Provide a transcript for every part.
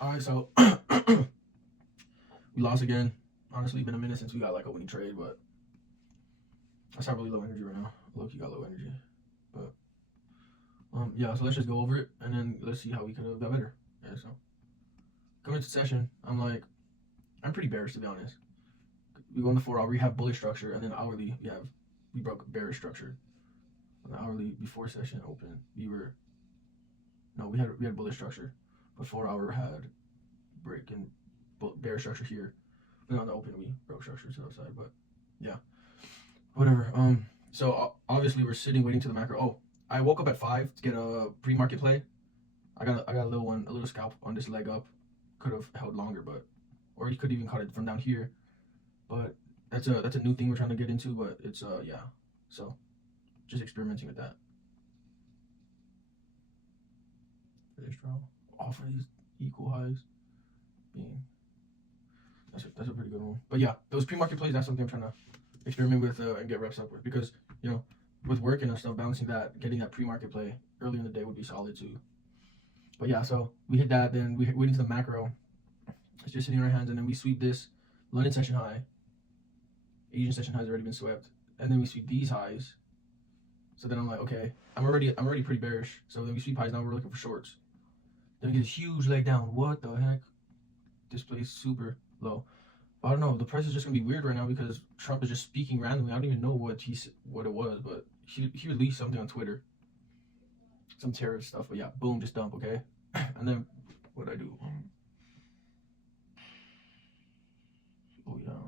All right, so we lost again. Honestly, been a minute since we got like a winning trade, but I sound really low energy right now. Look, you got low energy, but yeah. So let's just go over it and then let's see how we could have got better. Yeah. So coming into session, I'm pretty bearish to be honest. We go in the 4 hour, we have bullish structure, and then hourly we broke bearish structure. On the hourly before session open, we had bullish structure, but 4 hour had break and bearish structure here. And on the open we broke structure to the upside, but yeah, whatever. So obviously we're sitting waiting to the macro. Oh, I woke up at 5 to get a pre-market play. I got a little one, a little scalp on this leg up. Could have held longer, but or you could even cut it from down here. But that's a new thing we're trying to get into. But it's yeah, so just experimenting with that. Finish draw off of these equal highs being that's a pretty good one. But yeah, those pre-market plays, that's something I'm trying to experiment with and get reps up with, because with working and stuff, balancing that, getting that pre-market play early in the day would be solid too. But yeah, so we hit that, then we went into the macro. It's just sitting in our hands, and then we sweep this London session high. Asian session high has already been swept, and then we sweep these highs. So then I'm like, okay, I'm already pretty bearish. So then we sweep highs. Now we're looking for shorts. Then we get a huge leg down. What the heck? This plays super low. I don't know. The price is just gonna be weird right now because Trump is just speaking randomly. I don't even know what it was, but he released something on Twitter, some terrorist stuff. But yeah, boom, just dump, okay. And then what I do? Oh yeah.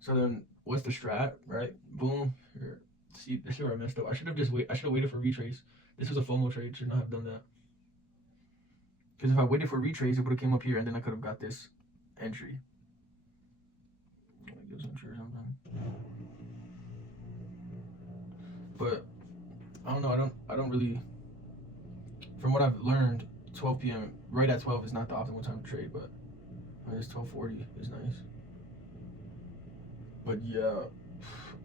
So then what's the strat, right? Boom. Here. See, this is where I messed up. I should have waited for retrace. This was a FOMO trade. Should not have done that. Because if I waited for retrace, it would have came up here, and then I could have got this entry. Give some entry or something. But I don't know. I don't really. From what I've learned, 12 p.m. right at 12 is not the optimal time to trade, but it's 12:40 is nice. But yeah,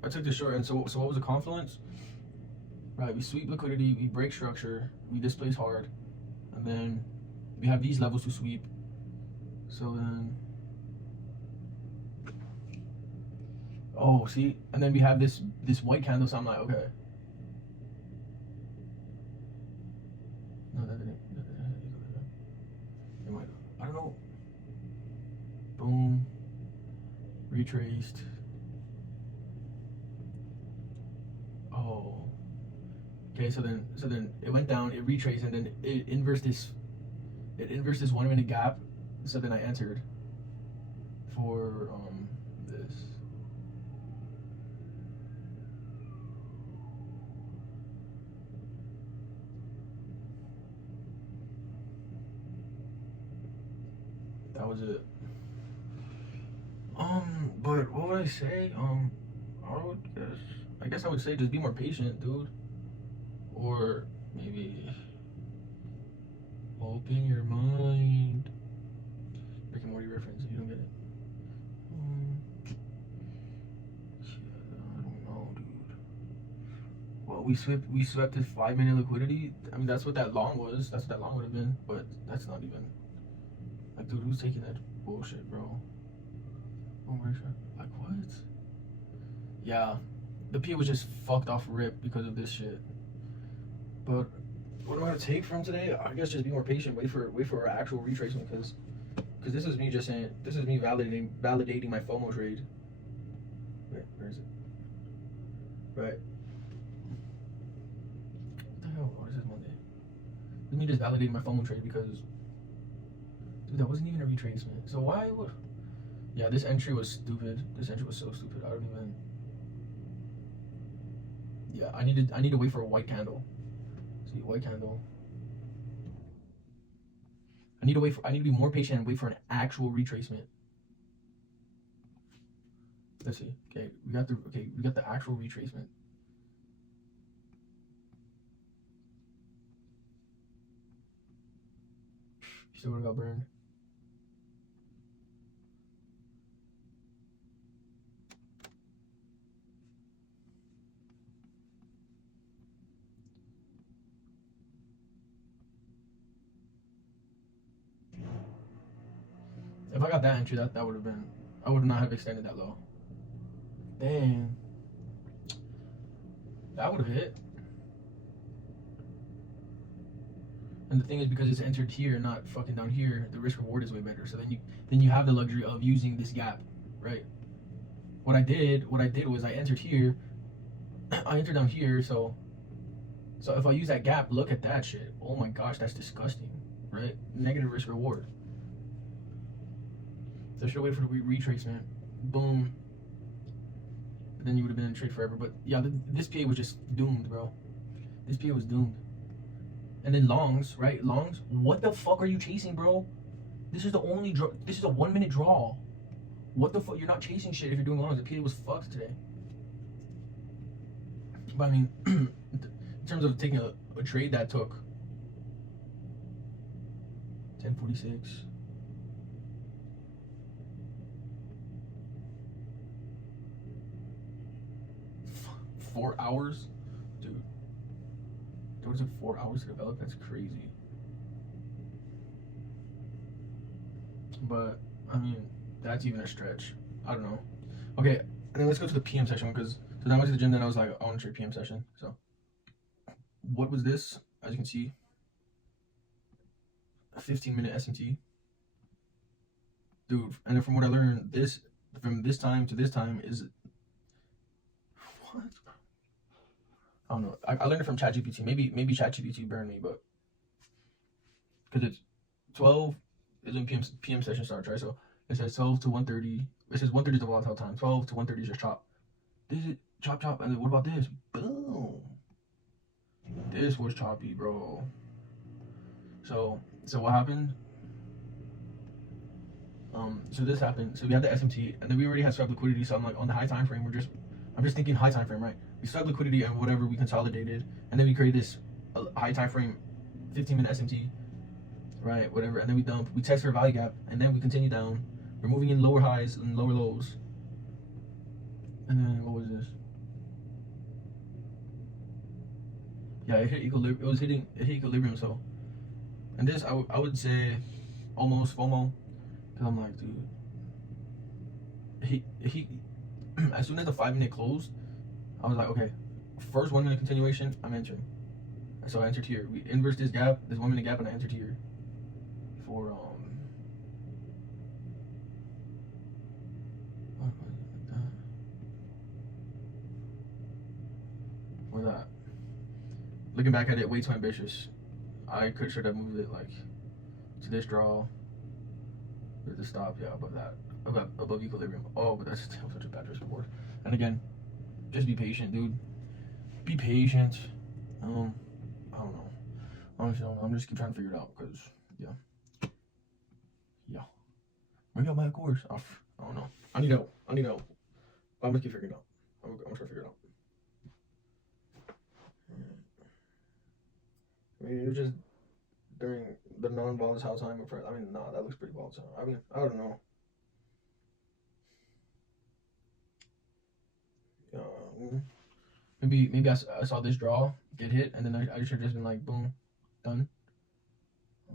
I took the short, and so what was the confluence? Right, we sweep liquidity, we break structure, we displace hard, and then we have these levels to sweep. So then, oh, see, and then we have this white candle. So I'm like, okay. No, that didn't. I don't know. Boom. Retraced. Oh. Okay, so then it went down, it retraced, and then it inversed this 1 minute gap. So then I entered for this. That was it. But what would I say? I guess I would say just be more patient, dude. Or maybe open your mind. Rick and Morty reference, you don't get it. I don't know, dude. Well, we swept his 5 minute liquidity. I mean, that's what that long was. That's what that long would have been. But that's not even like, dude, who's taking that bullshit, bro? Oh my god, like what? Yeah, the P was just fucked off rip because of this shit. But what am I gonna take from today? I guess just be more patient. Wait for our actual retracement, because this is me just saying, this is me validating my FOMO trade. Wait, where is it? Right. What the hell? What is this Monday? This is me just validating my FOMO trade because, dude, that wasn't even a retracement. So why would? Yeah, this entry was stupid. This entry was so stupid. I don't even. Yeah, I need to wait for a white candle. See, white candle. I need to be more patient and wait for an actual retracement. Let's see. Okay, we got the actual retracement. Still would have got burned. If I got that entry, that would have been. I would not have extended that low. Dang. That would have hit. And the thing is, because it's entered here, not fucking down here, the risk reward is way better. So then you have the luxury of using this gap, right? What I did was I entered here, I entered down here. So if I use that gap, look at that shit. Oh my gosh, that's disgusting, right? Negative risk reward. So I should wait for the retracement. Boom. And then you would have been in trade forever. But yeah, this PA was just doomed, bro. This PA was doomed. And then longs, right? Longs. What the fuck are you chasing, bro? This is the only draw. This is a 1 minute draw. What the fuck? You're not chasing shit if you're doing longs. The PA was fucked today. But I mean, in terms of taking a trade that took 10:46. 4 hours, dude. It took 4 hours to develop. That's crazy. But I mean, that's even a stretch. I don't know. Okay, and then let's go to the PM session because so then I went to the gym. Then I was like, I want to trade PM session. So, what was this? As you can see, a 15-minute SMT, dude. And then from what I learned, from this time to this time is what? I don't know. I learned it from ChatGPT. Maybe ChatGPT burned me, but because it's 12 is when PM session starts, right? So it says 12 to 1:30. It says 1:30 is the volatile time. 12 to 1:30 is just chop. This is chop, and then what about this? Boom. This was choppy, bro. So what happened? So this happened. So we had the SMT, and then we already had swept liquidity. So I'm like on the high time frame. I'm just thinking high time frame, right? We swept liquidity and whatever we consolidated, and then we created this high time frame, 15-minute SMT, right? Whatever, and then we dump. We test our value gap, and then we continue down. We're moving in lower highs and lower lows. And then what was this? Yeah, it hit equilibrium. It hit equilibrium. So, and this I would say almost FOMO, because I'm like, dude, he as soon as the 5 minute closed, I was like, okay, first 1 minute continuation, I'm entering. So I entered here. We inverse this gap, this 1 minute gap, and I entered here for for that. Looking back at it, way too ambitious. I should have moved it like to this draw with the stop, yeah, above that, above equilibrium. Oh, but that's still such a bad risk reward. And again, just be patient, dude. Be patient. I don't know. Honestly, I'm just keep trying to figure it out because yeah. Maybe I'll buy a course. I don't know. I need help. But I'm gonna keep figuring it out. I'm gonna try to figure it out. I mean, it's just during the non-volatile time. I mean, nah, that looks pretty volatile. I mean, I don't know. Maybe I saw this draw get hit, and then I should have just been like, boom, done.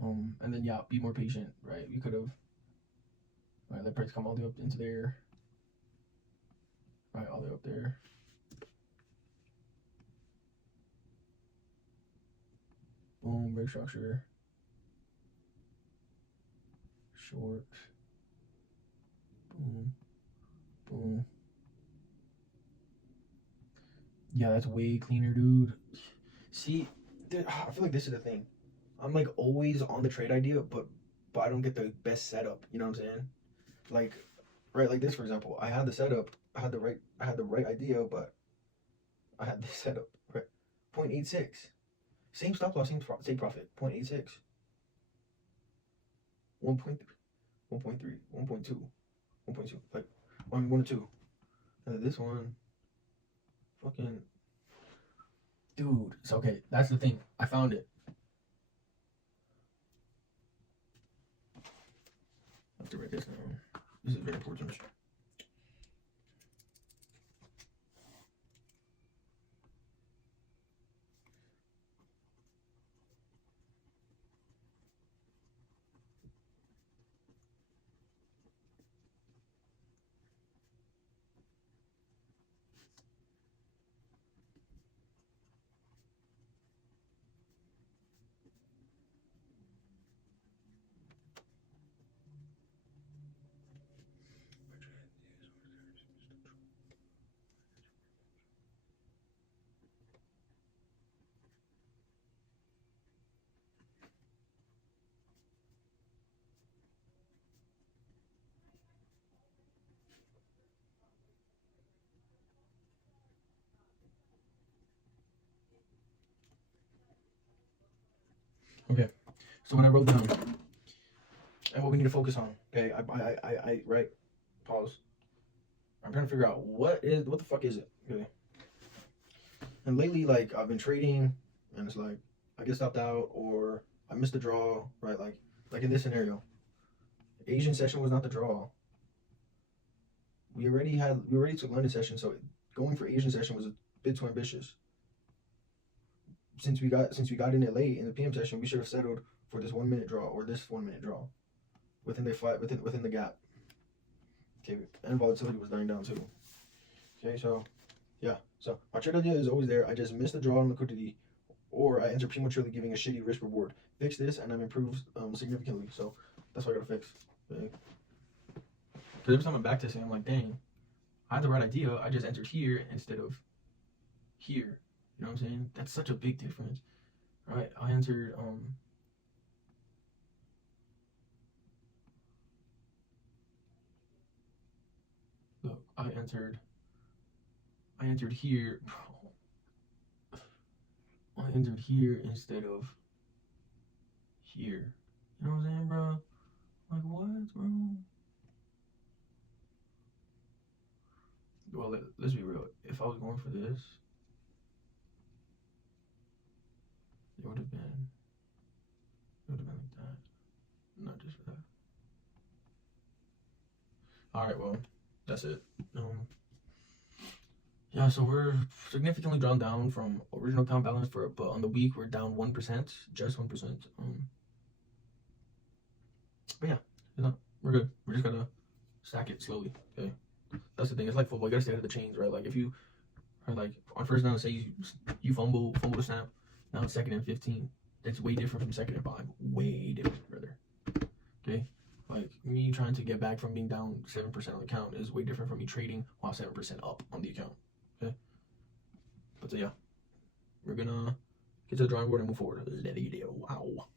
And then yeah, be more patient, right? We could have, right? Let price come all the way up into there, right? All the way up there. Boom, break structure. Short. Boom, boom. Yeah, that's way cleaner, dude. See, I feel like this is the thing. I'm like always on the trade idea, but I don't get the best setup. You know what I'm saying? Like, right, like this for example. I had the setup. I had the right idea, but I had this setup. Right, 0.86. Same stop loss, same profit. 0.86. 1.3, 1.3, 1.2, 1.2. Like, 1 or 2. And then this one, fucking, dude. It's okay. That's the thing. I found it. I have to write this down. This is very important. Okay. So when I wrote down and what we need to focus on. Okay, I right. Pause. I'm trying to figure out what the fuck is it. Okay. And lately, like I've been trading, and it's like I get stopped out or I missed the draw. Right, like in this scenario, Asian session was not the draw. We already took London session, so going for Asian session was a bit too ambitious. Since we got in it late in the PM session, we should have settled for this 1 minute draw or this 1 minute draw within the gap. Okay, and volatility was dying down too. Okay, so yeah, so my trade idea is always there. I just missed the draw on liquidity, or I enter prematurely, giving a shitty risk reward. Fix this, and I'm improved significantly. So that's what I gotta fix. Okay. Because every time I'm back testing, I'm like, dang, I had the right idea. I just entered here instead of here. You know what I'm saying? That's such a big difference, right? I entered look, I entered here, bro. I entered here instead of here. You know what I'm saying, bro? Like what, bro? Well, let's be real. If I was going for this, it would have been like that, not just for that. All right, well, that's it. Yeah, so we're significantly drawn down from original account balance but on the week we're down 1%, just 1%. But yeah, we're good. We're just gonna stack it slowly. Okay, that's the thing. It's like football. You gotta stay out of the chains, right? Like if you are like on first down, say you fumble the snap. Now it's 2nd and 15. That's way different from 2nd and 5. Way different, brother. Okay, like me trying to get back from being down 7% on the account is way different from me trading while 7% up on the account. Okay, but so yeah, we're gonna get to the drawing board and move forward. Let it go. Wow.